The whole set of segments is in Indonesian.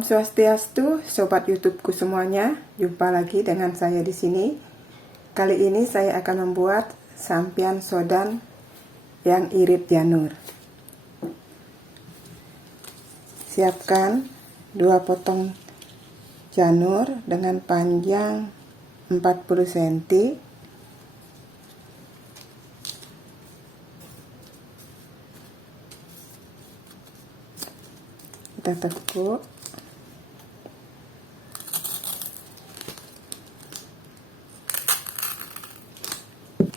Om Swastiastu, sobat YouTubeku semuanya. Jumpa lagi dengan saya di sini. Kali ini saya akan membuat sampian sodan yang irit janur. Siapkan 2 potong janur dengan panjang 40 cm. Kita tekuk.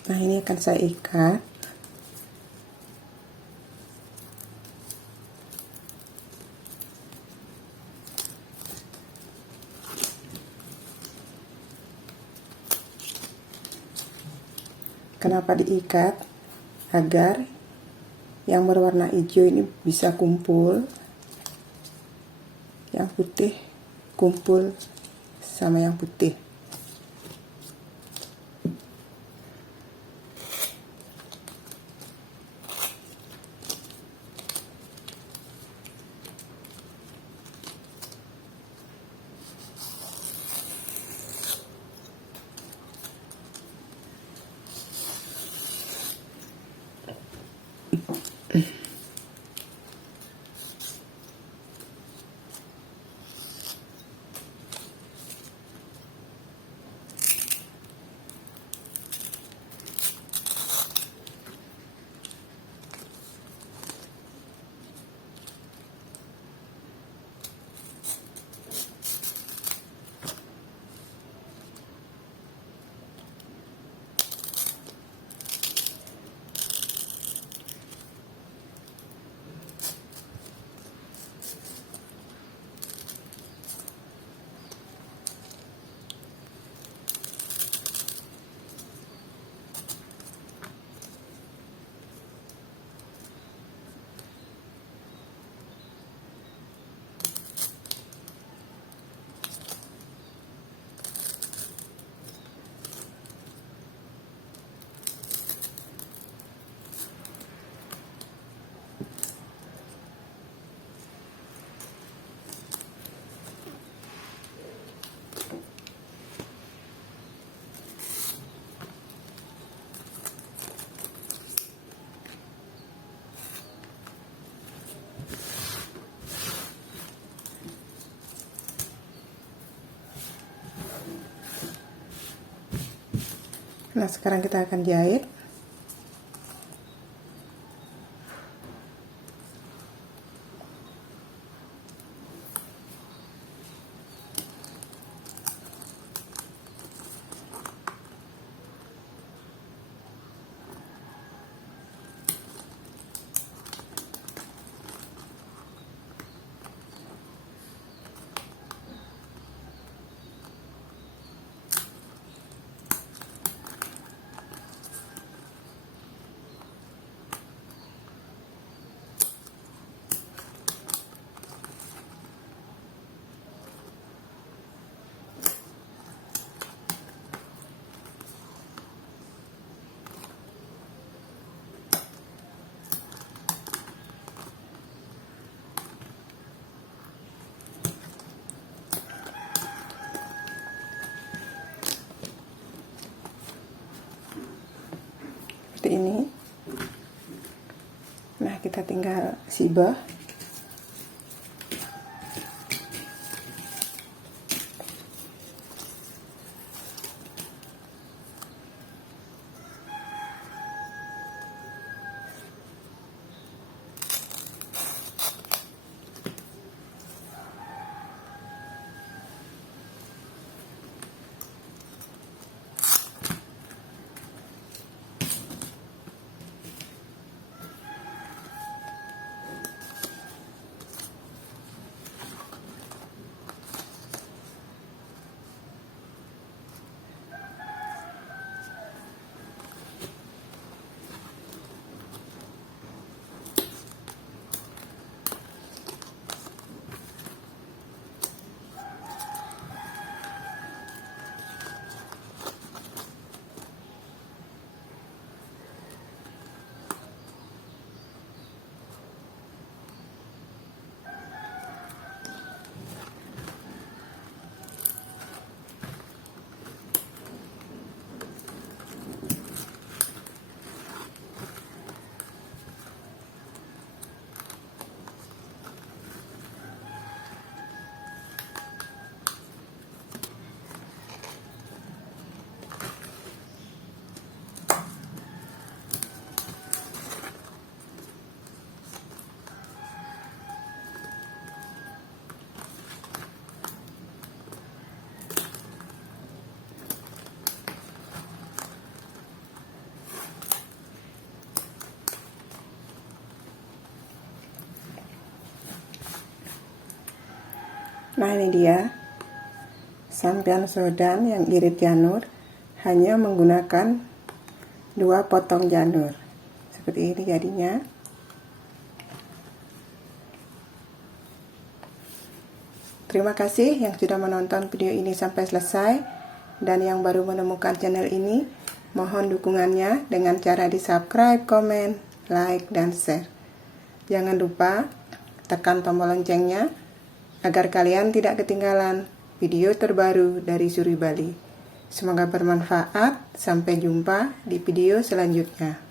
Nah, ini akan saya ikat. Kenapa diikat? Agar yang berwarna hijau ini bisa kumpul, yang putih kumpul sama yang putih. Nah, sekarang kita akan jahit. Seperti ini. Nah, kita tinggal sibah. Nah, ini dia sampian sodan yang irit janur, hanya menggunakan 2 potong janur. Seperti ini jadinya. Terima kasih yang sudah menonton video ini sampai selesai, dan yang baru menemukan channel ini, mohon dukungannya dengan cara di subscribe, komen, like, dan share. Jangan lupa tekan tombol loncengnya agar kalian tidak ketinggalan video terbaru dari Suri Bali. Semoga bermanfaat. Sampai jumpa di video selanjutnya.